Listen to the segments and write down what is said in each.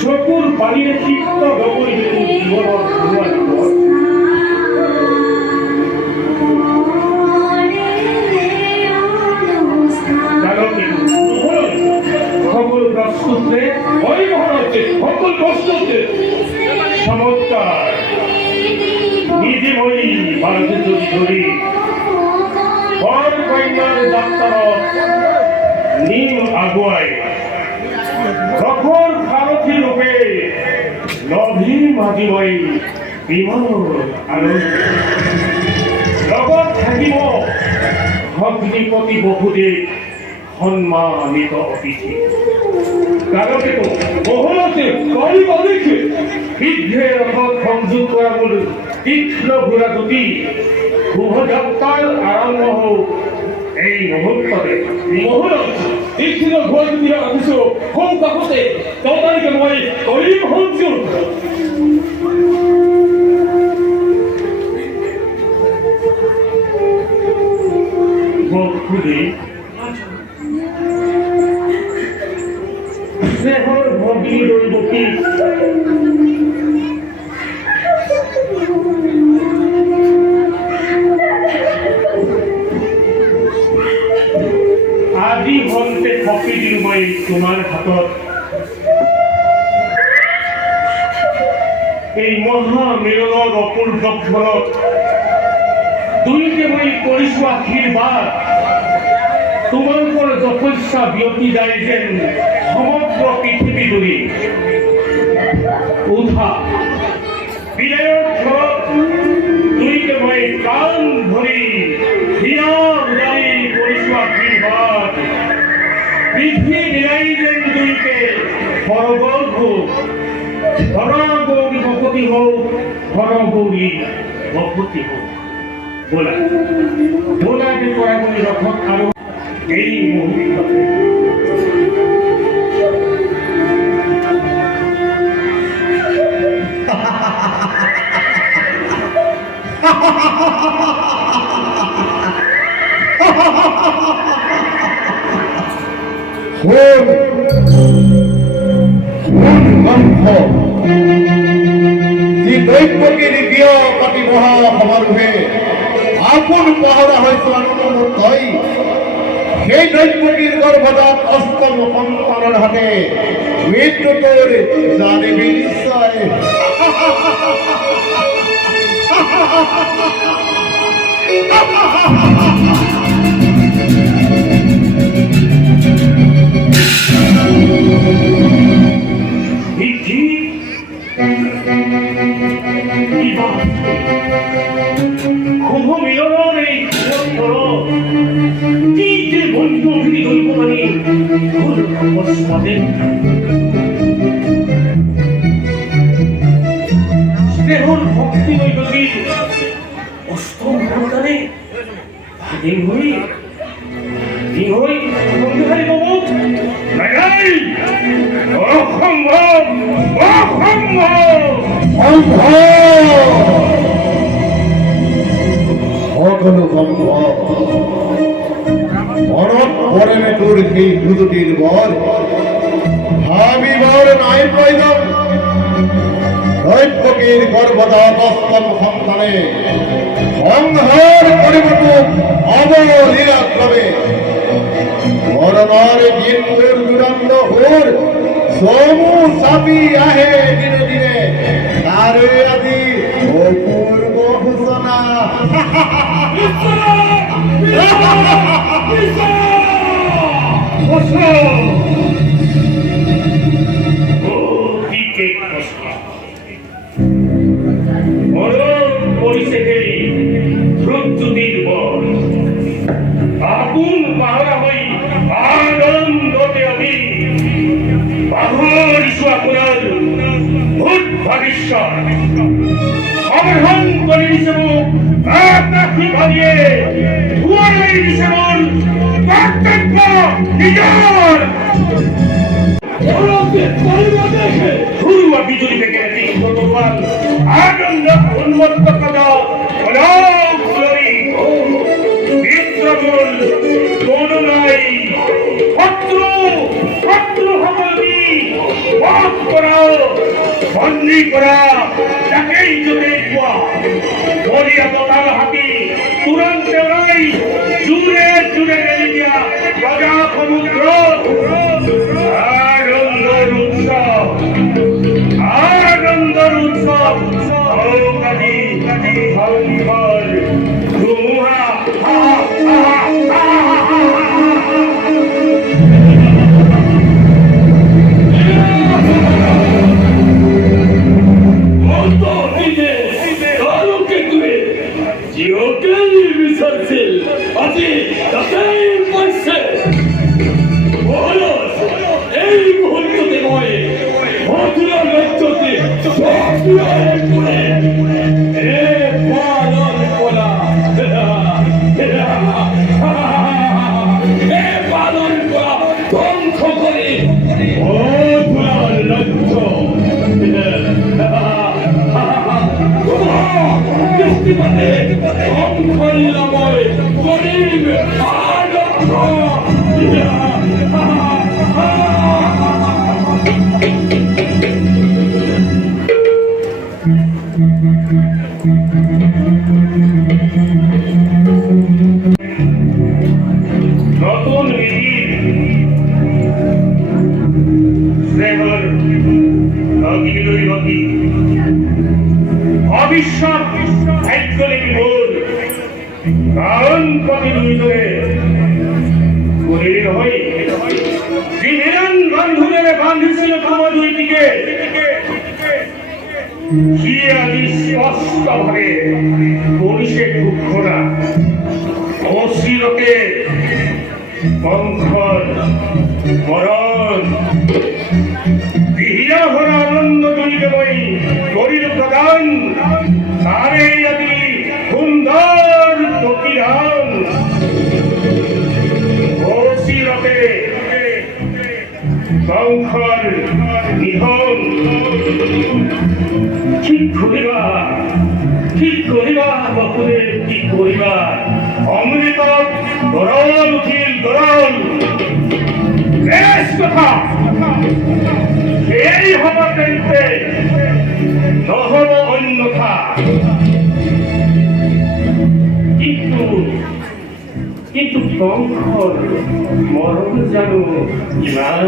চকুৰ পানীৰে ক্ষিপ্ত গগৈ জীৱনৰ সকল প্রস্তুতে পরিবহন হচ্ছে সকল প্রস্তুতে চমৎকার নিজে বই ভারতে যদি ধরি বর কন্যার যাত্রার নিম আগুয়ায় যখন ভারতী রূপে নভী মাঝিময় বিমল আনন্দ লগত থাকিব ভগ্নিপতি বহুদেৱ সম্মানিত অতিথি কারণে তো বহুলতে কলিব দেখে বিঘ্নের রথত সংযোগ করা মূল তীক্ষ্ণ ঘোরা দুটি শুভযাত্রার আরম্ভ হোক এই মুহূর্ততে মহলত তীক্ষ্ণ ঘোরা দুটি আনিছো সৌ কাষতে ততালিকে মই কলিম সংযোগ খুলি স্নেহর ভগির বকি আজি হলতে কপি দিল মই তোমাৰ হাতত এই মহা মিলনৰ অপূৰ্ব ঘৰত দুয়োকে মই কৰিছো আশীৰ্বাদ তোমালোকৰ যপস্যা বিয়পি যায় যেন সমগ্ৰ পৃথিৱী জুৰি উঠা বিদায়ৰ ঘৰত দুয়োকে মই কাণ ধৰি হিয়া উজাৰি কৰিছো আশীৰ্বাদ পৃথিৱী নিৰাই যেন দুয়োকে সৰগৰ হোক ধৰা গৌৰী ভকতি হওক ধৰ গৌৰী ভকতি হওক বোলা বোলাকে কৰা বুলি ৰথত আৰু এই মুহূৰ্ততে যি দৈত্যকে বিয়া পাতি বহা সমাৰোহে আপোন পাহৰা হয়তো আনন্দমূৰ্তই সেই দৈত্যকীৰ গৰ্ভদান অষ্টম সন্তানৰ হাতে মৃত্যুটোৰ জানিবি নিশ্চয় শুভ মিলনৰ এই কি যে বন্ধু অভিধি ধৰিব মানি স্নেহৰ ভক্তিময় নদীৰ অষ্টম সন্তানে ভাগিন হৈ বন্ধুহাৰী বাবুক নাই অসম্ভৱ অসম্ভৱ সকলো সম্ভৱ মনত পৰে তোৰ সেই দুজুটিৰ বৰ ভাবিবৰ নাই প্ৰয়োজন দৈত্যকীৰ গৰ্ভদান অষ্টম সন্তানে সংহাৰ কৰিব তোক অৱলীলাক্ৰমে মৰণৰ দিনটোৰ দুৰন্ত হোৰ চমু চাপি আহে দিনে দিনে তাৰে আজি অপূৰ্ব সূচনা আগুন পাহৰা হৈ আনন্দতে আমি পাহৰিছো আপোনাৰ ভূত ভৱিষ্যত সমাধান কৰি দিছে মোক আকাশী ভাবিয়ে ধুৱাই দিছে মোৰ কৰ্তব্য নিজৰ ঘৰুৱা বিজুলী বেগেৰে তীক্ষ্ণ তৰোৱাল আনন্দ উন্মত্ত কদা মিত্রমূল কোনো নাই শত্রু সকলকে বধ করাও বন্দী করা তাকেই যদি কোয়া বলিয়া দোতাল হাতি তুরন্ত নাই জুড়ে জুড়ে গেলি দিয়া প্রজা সমুদ্র আনন্দর উৎসব আনন্দর উৎসব কাজী ফল ধুমুহা এই মুহূর্তে নয় মথুরা রাজ্যতে পালন করা ধ্বংস করে মথুরার রাজ্য দৃষ্টিপাতে সংখ্যালয় গরিব নতুন বিধির শ্রেহর অগিলই গতি অবিশ্বাস ভাগ্যলিপি ভুল কারণ কবি দুইজনে গরির হই বিধিরান বন্ধুদের বাঁধিছিল তোমার দুই দিকে কি আদি স্পষ্ট ভাবে পুলিশে দুঃখ না অশিরকে কঙ্কর মরণ বিহিয়া ভরা আনন্দ দুইজনই করিল প্রদান তারে আদি সুন্দর দক্ষিণান অশিরকে কঙ্কর নিধন কি করিবা বকুলের কি করিবা অমৃত দরল উঠিল দরল বেশ কথা এই হবা তেলতে নহব অন্যথা কিন্তু কঙ্কর মরণ জানো ইমান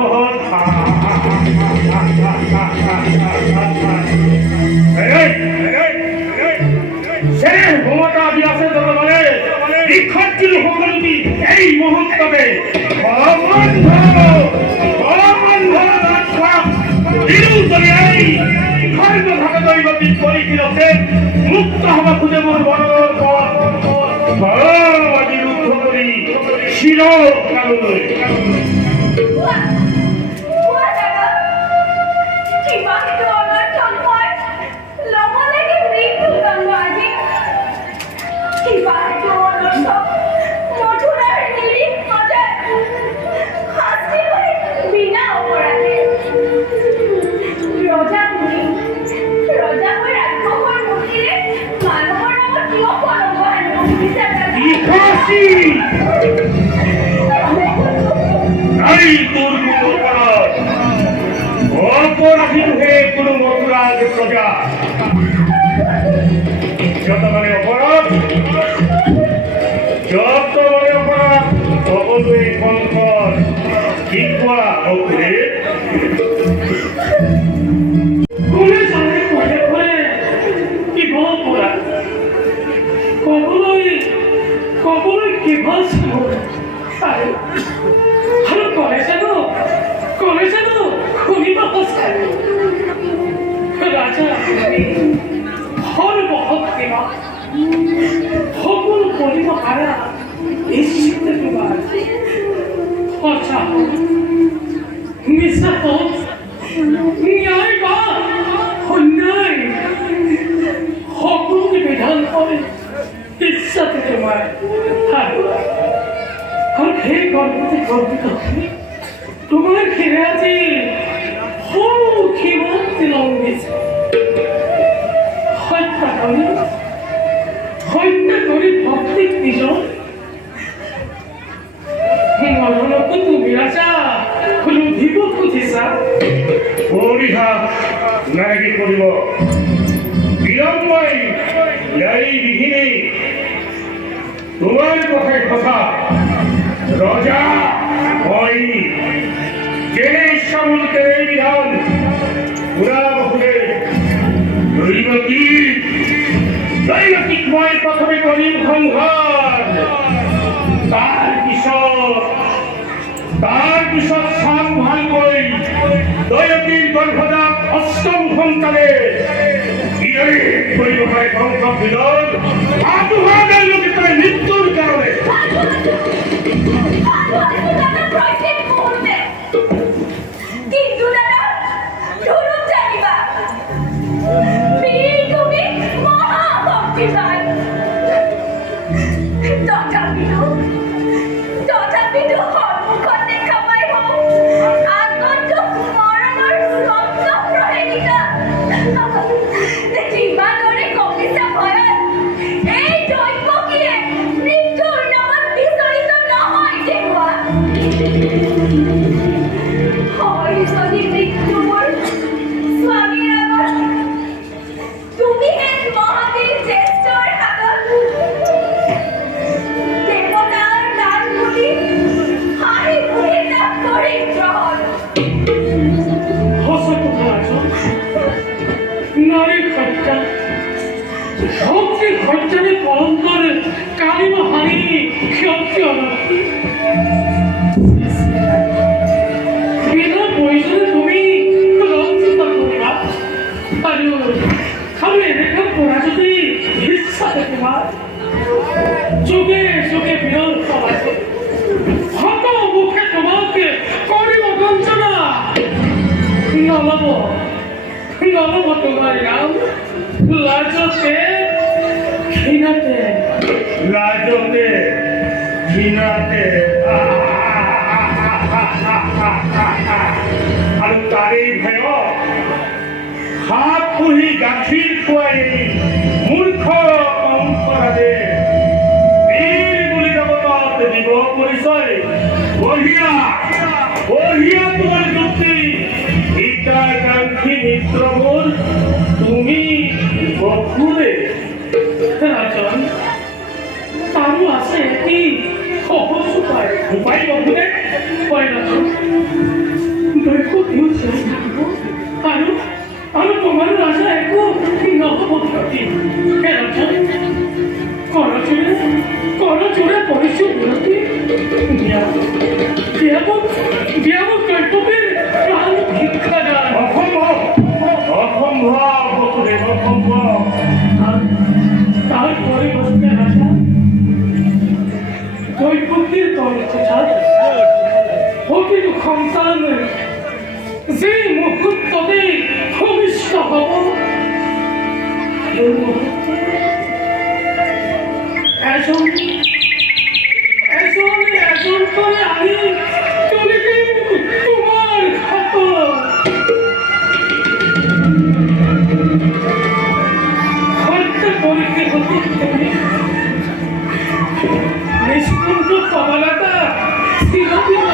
কথা এই মুহূর্তে মুক্ত হবা খুঁজে মোর বড় বিরুদ্ধ করি শির কারণে অপরাধীন হয়ে কোন মথুরার প্রজা যত মানে অপরাধ সকলে কঙ্কর শিক্ষা অপরে সকল করিব হারা এই শিখতে তোমার আচ্ছা মিশা তো ন্যায় বা অন্যায় সকলকে বিধান করে ইচ্ছাতে তোমার আর হে গর্বতে গর্বিত তোমার ঘিরে আছে ক্ষীমন্তি লঙ্ঘিছে হত্যা করে ভক্তি নিজ মরণকু তুমি আশা খুলুধিব খুঁজিছা পরিহাস নাকি করিব বিলম্বই এই বিঘিনি তোমার কথায় কথা রজা হয় জেনে সামলকে এই বিধান পুরা বহুলে দৈনতিকময় প্রথমে করিম সংহার তার পিছত সাত ভাল কই দৈনতিক গর্ভজাত অষ্টম সন্তানে কৰিব পাৰে বংশ বিলোপ আত্মহাদের লোকে তার মৃত্যুর কারণে কিন্তু দাদা ধরুন জানিবা বীর তুমি মহাভক্তিবান তথাপিতো সন্মুখত দেখা পাই হওঁ আগন্তুক মৰণৰ ৰক্ত প্ৰহেলিকা যিমানৰে কলিতা ভয়ত এই দৈৱকীয়ে মৃত্যুৰ নামত বিচলিত নহয় দেখুৱা হয় যদি মৃত্যু মোৰ স্বামীৰ আগত তুমি হেন মহাবীৰ জ্যেষ্ঠৰ হাতত দেৱতাৰ দান বুলি হাঁহি মুখে তাক দৰিদ্ৰ হ'ল সঁচা কথা ৰাজন নারীর হত্যা ভক্তি হত্যারে পরন্তরে কালিম হানি ক্ষতি অনর্থী বিনা প্রয়োজনে তুমি রক্ষিত করিবা আৰু খালি এনেকা পড়া যদি ইচ্ছা থাকিবা যুগে যুগে বিরল সমাজে হত মুখে তোমাকে করিব বঞ্চনা নলব তোমার নাম লাজতে ঘৃণাতে আৰু তাৰেই ভয় হাত পুহি গাখীৰ খুৱাই মূৰ্খ কংসৰাজে বীৰ বুলি জগতত দিব পৰিচয় বঢ়িয়া তোমাৰ যুক্তি হিতাকাঙ্ক্ষী মিত্রবোৰ তুমি বকুলে রাজন তারও আছে কি সহজ উপায় বকুলে কয় রাজন দৈব দিও আৰু তোমাৰ ৰাজা একো নহব ক্ষতি হে ৰাজন করজোরে পরিচু বিরতি দিয়াব কর্তব্যের প্রাণ ভিক্ষা দান অসম্ভব বকুলে অসম্ভব তারপরে বসতে রাজা দৈবক্তির তরফে ছাড় অতীত সন্তান যে মুহূর্ততে ভূমিষ্ঠ হব এজন করে আমি চলে দিন তোমার খাত হত্যা করিতে হতে তুমি নিষ্কুণ্ঠ কমলতা স্থিরদিন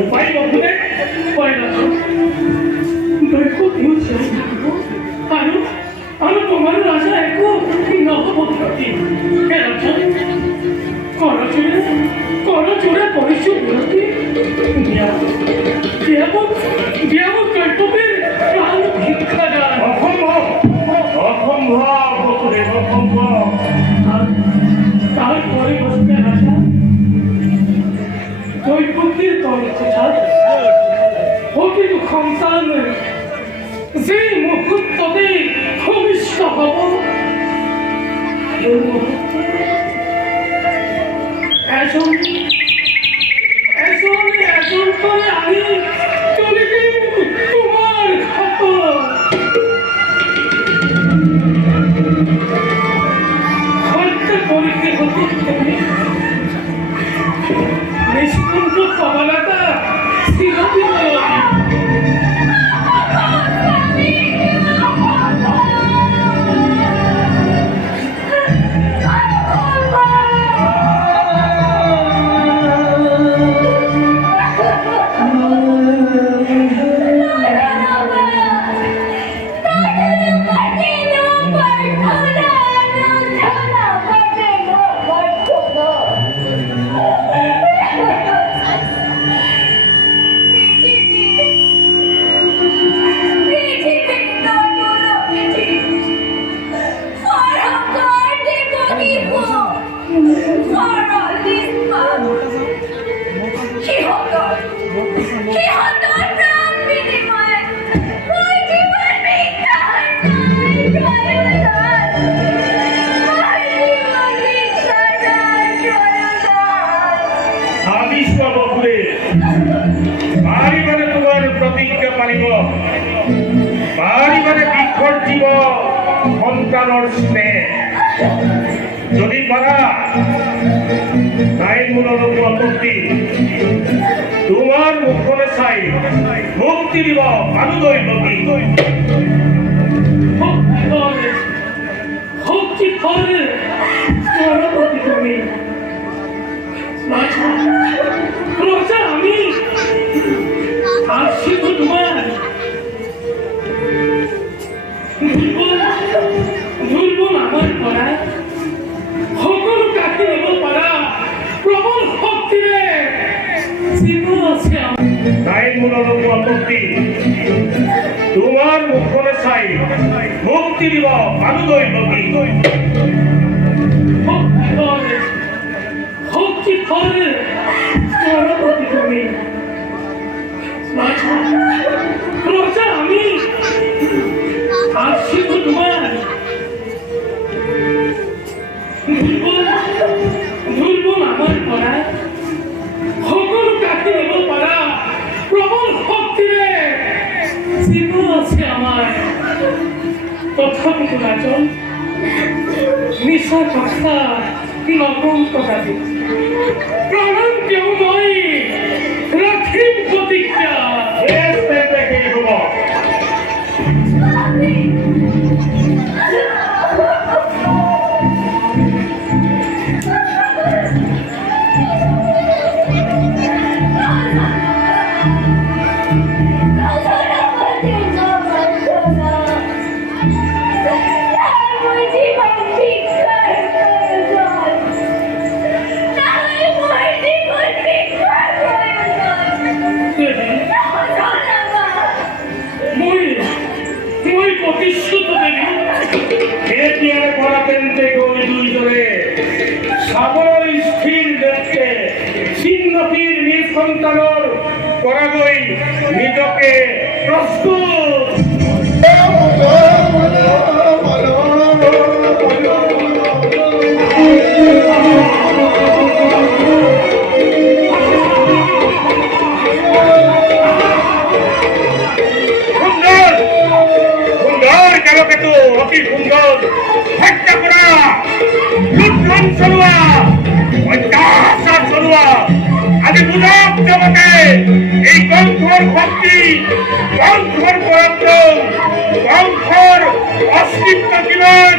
উপায় বকুলে আৰু তোমাৰ ৰাজা একো নহব ক্ষতি হে ৰাজন করজোরে পরিচয় বিরতি কপিল সন্তান যে মুহূর্ততে ভূমিষ্ঠ হব সেই মুহূর্তে এজন করে আমি চলে গেলাম তোমার খাত হত্যা করিতে হতে তুমি নিষ্কুণ্ঠ কমলতা শ্রীমতী प्रतिज्ञा पालिब पारिबारे बिखर्जिब सन्तानर स्नेह যদি পারা তাই মূলক আপত্তি তোমার মুখলে চাই মুক্তি দিব আনুদৈ নদী ভক্তি করে পরবর্তী তুমি রোজা আমি আসছি তো তোমার দুর্বল আমার পড়ায় সকল কাকে দেব পারা প্রবল শক্তিরে জীবন আছে তাই মূলক আপত্তি তোমার মুখলে চাই মুক্তি দিব আনুদৈ নদী ভক্তি করে পরবর্তী তুমি রোজা আমি আসছি তো তোমার দুর্বল আমার পড়ায় সকল কাকে দেব পারা প্রবল শক্তিরে জীবন আছে আমার তথাপি রাজন নিশা কথা নকম কথা দিই প্রাণ কেউ নয় রাখিম প্রতিজ্ঞা সন্তানর পরাগই নিজকে প্রস্তুত সুন্দর সুন্দর কেতু অতি সুন্দর হত্যা করা লুণ্ঠন চলোৱা অত্যাচার চলোৱা আজি বুঝক জগতে এই গ্রন্থর শক্তি গ্রন্থর পরাক্রম গ্রন্থর অস্তিত্ব কিমান